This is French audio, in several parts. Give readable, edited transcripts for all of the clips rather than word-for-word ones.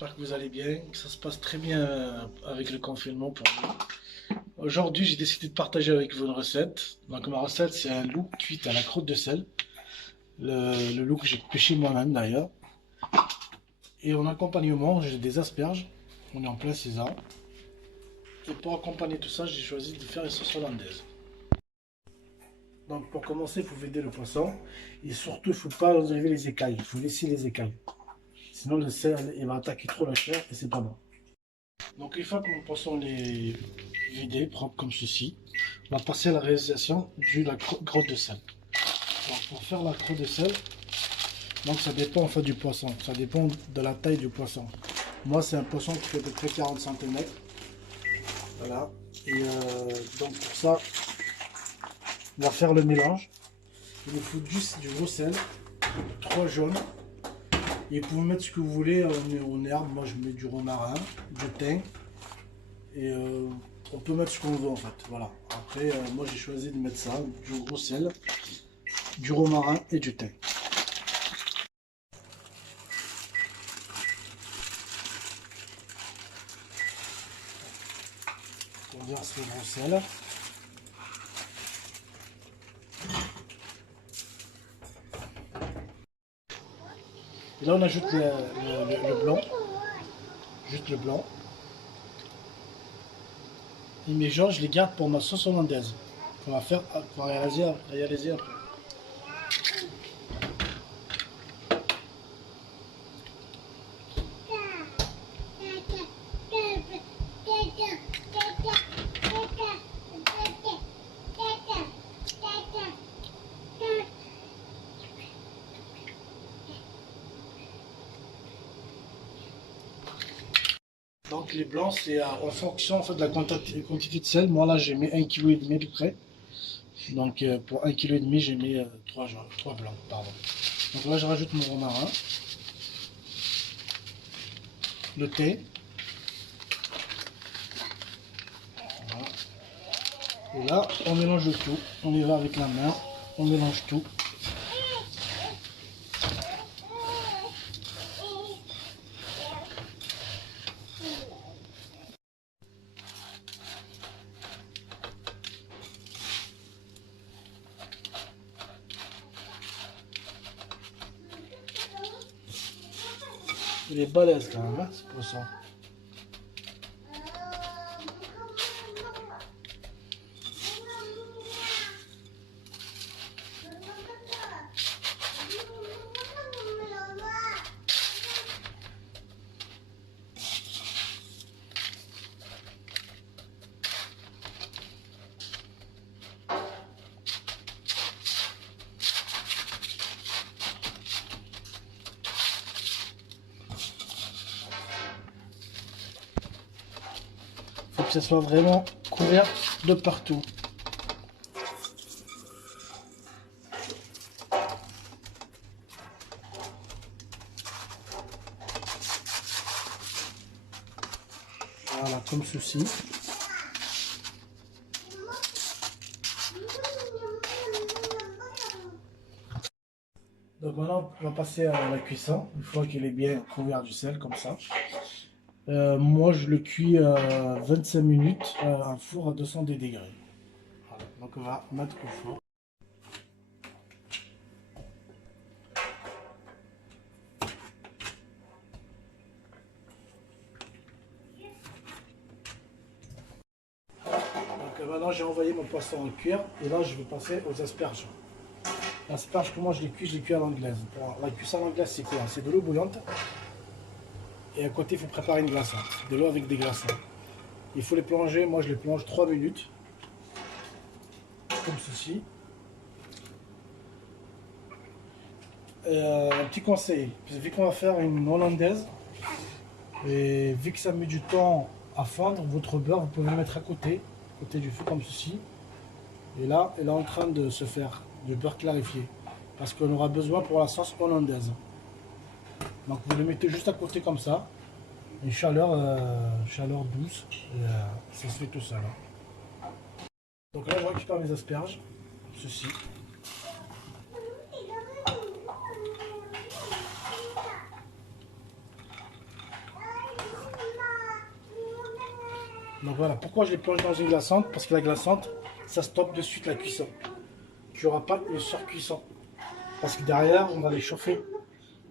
J'espère que vous allez bien, que ça se passe très bien avec le confinement pour vous. Aujourd'hui, j'ai décidé de partager avec vous une recette. Donc, ma recette, c'est un loup cuit à la croûte de sel. Le loup que j'ai pêché moi-même d'ailleurs. Et en accompagnement, j'ai des asperges. On est en plein saison. Et pour accompagner tout ça, j'ai choisi de faire une sauce hollandaise. Donc, pour commencer, il faut vider le poisson. Et surtout, il ne faut pas enlever les écailles. Il faut laisser les écailles. Sinon, le sel, il va attaquer trop la chair et c'est pas bon. Donc une fois que mon poisson est vidé, propre comme ceci, on va passer à la réalisation de la crotte de sel. Alors, pour faire la crotte de sel, donc ça dépend en fait du poisson, ça dépend de la taille du poisson. Moi c'est un poisson qui fait à peu près 40 cm. Voilà. Et donc pour ça, on va faire le mélange. Il nous faut juste du gros sel, 3 jaunes. Et vous pouvez mettre ce que vous voulez en herbe. Moi je mets du romarin, du thym. Et on peut mettre ce qu'on veut en fait. Voilà. Après, moi j'ai choisi de mettre ça, du gros sel, du romarin et du thym. On verse le gros sel. Et là on ajoute le blanc, juste le blanc. Et mes gens, je les garde pour ma sauce hollandaise. Qu'on va faire, qu'on va réaliser après. Donc les blancs, c'est en fonction en fait, de la quantité de sel. Moi là, j'ai mis 1,5 kg à peu près. Donc pour 1,5 kg, j'ai mis 3 blancs. Pardon. Donc là, je rajoute mon romarin, le thé. Voilà. Et là, on mélange tout. On y va avec la main. On mélange tout. Il est balèze quand même, hein, ce poisson. Faut que ça soit vraiment couvert de partout. Voilà, comme ceci. Donc maintenant, on va passer à la cuisson. Une fois qu'il est bien couvert du sel, comme ça. Moi, je le cuis 25 minutes à un four à 200 degrés. Voilà. Donc on va mettre au four. Donc maintenant, j'ai envoyé mon poisson en cuire. Et là, je vais passer aux asperges. L'asperge, comment je les cuis à l'anglaise. La cuisson à l'anglaise, c'est quoi? C'est de l'eau bouillante. Et à côté, il faut préparer une glaçade. De l'eau avec des glaçons. Il faut les plonger. Moi, je les plonge 3 minutes. Comme ceci. Un petit conseil. Vu qu'on va faire une hollandaise, et vu que ça met du temps à fondre, votre beurre, vous pouvez le mettre à côté du feu comme ceci. Et là, elle est en train de se faire, du beurre clarifié. Parce qu'on aura besoin pour la sauce hollandaise. Donc vous le mettez juste à côté comme ça. Une chaleur douce. Et, ça se fait tout seul. Donc là, je récupère mes asperges. Ceci. Donc voilà, pourquoi je les plonge dans une glaçante? Parce que la glaçante, ça stoppe de suite la cuisson. Tu n'auras pas le surcuisson. Parce que derrière, on va les chauffer.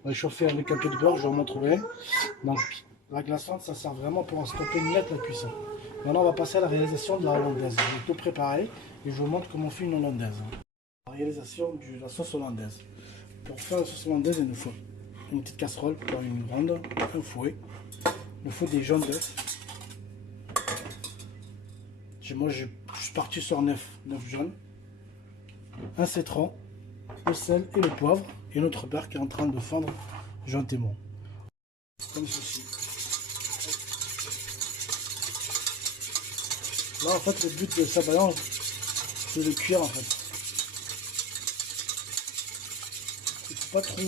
On va les chauffer avec un peu de beurre, je vais vous montrer. Donc la glaçante, ça sert vraiment pour stopper net la cuisson. Maintenant, on va passer à la réalisation de la hollandaise. Je vais tout préparer et je vous montre comment on fait une hollandaise. La réalisation de la sauce hollandaise. Pour faire la sauce hollandaise, il nous faut une petite casserole, une grande, un fouet. Il nous faut des jaunes d'œufs. Moi, je suis parti sur 9 jaunes. Un citron, le sel et le poivre. Et notre beurre qui est en train de fondre gentiment. Comme ceci. Là, en fait, le but de ça, c'est de cuire, en fait. Il ne faut pas trop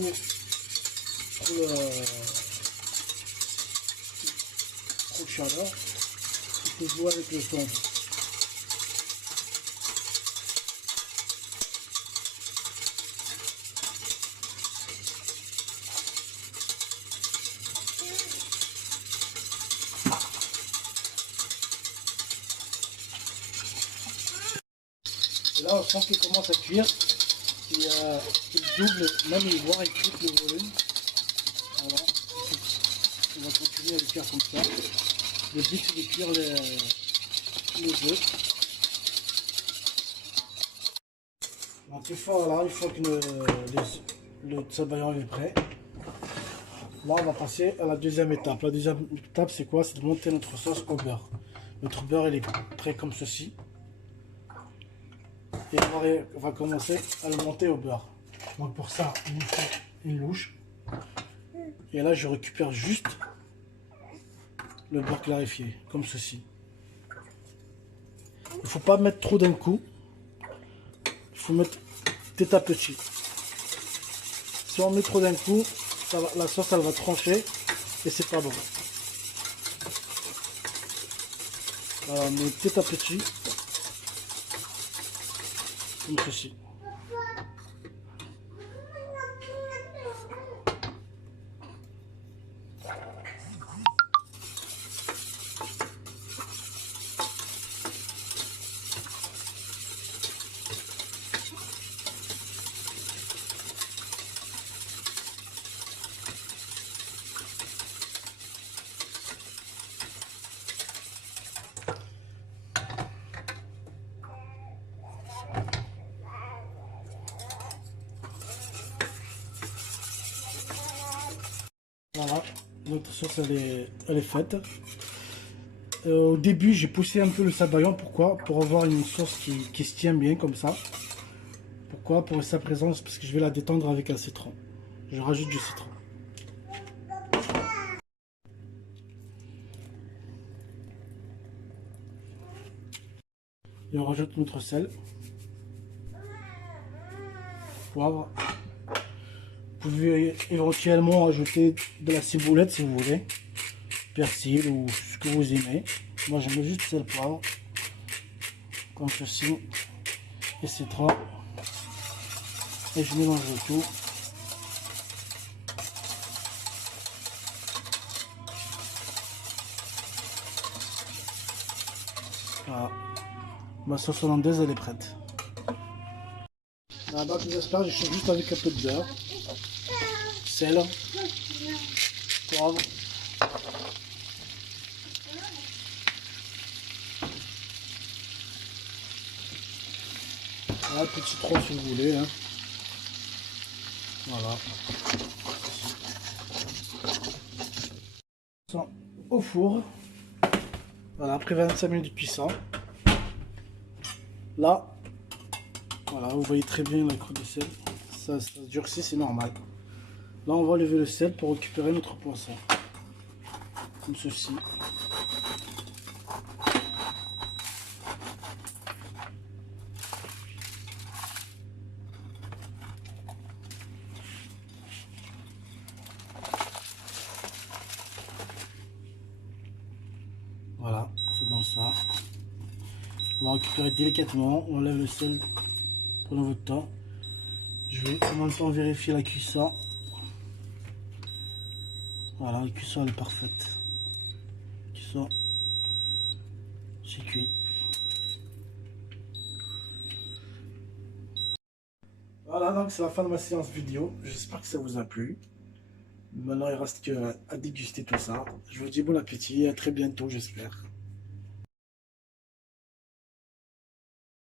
de chaleur. Il faut jouer avec le son. Et là, on sent qu'il commence à cuire. Il double, même voire il triple le volume. Voilà. On va continuer à le cuire comme ça. Le but c'est de cuire les œufs. Donc une fois que le sabayon est prêt, là on va passer à la deuxième étape. La deuxième étape c'est quoi? C'est de monter notre sauce au beurre. Notre beurre il est prêt comme ceci. Et on va commencer à le monter au beurre. Donc pour ça, il nous faut une louche. Et là, je récupère juste le beurre clarifié, comme ceci. Il ne faut pas mettre trop d'un coup. Il faut mettre petit à petit. Si on met trop d'un coup, la sauce elle va trancher et c'est pas bon. Voilà, on met petit à petit. Comme ceci. Voilà, notre sauce elle est faite. Au début, j'ai poussé un peu le sabayon. Pourquoi? Pour avoir une sauce qui se tient bien comme ça. Pourquoi? Pour sa présence, parce que je vais la détendre avec un citron. Je rajoute du citron. Et on rajoute notre sel, poivre. Vous pouvez éventuellement ajouter de la ciboulette si vous voulez, persil ou ce que vous aimez. Moi je mets juste sel, poivre, comme ceci, et citron. Et je mélange le tout. Voilà. Ma sauce hollandaise elle est prête. La base des asperges, je chauffe juste avec un peu de beurre, sel, poivre. Voilà, un peu de citron si vous voulez. Hein. Voilà. Au four. Voilà, après 25 minutes de cuisson. Là, voilà, vous voyez très bien la croûte de sel. Ça durcit, c'est normal. Là, on va lever le sel pour récupérer notre poisson. Comme ceci. Voilà, c'est dans ça. On va récupérer délicatement, on enlève le sel, prenez votre temps. Je vais en même temps vérifier la cuisson. Voilà, la cuisson elle est parfaite. La cuisson c'est cuit. Voilà, donc c'est la fin de ma séance vidéo. J'espère que ça vous a plu. Maintenant, il ne reste qu'à déguster tout ça. Je vous dis bon appétit et à très bientôt, j'espère.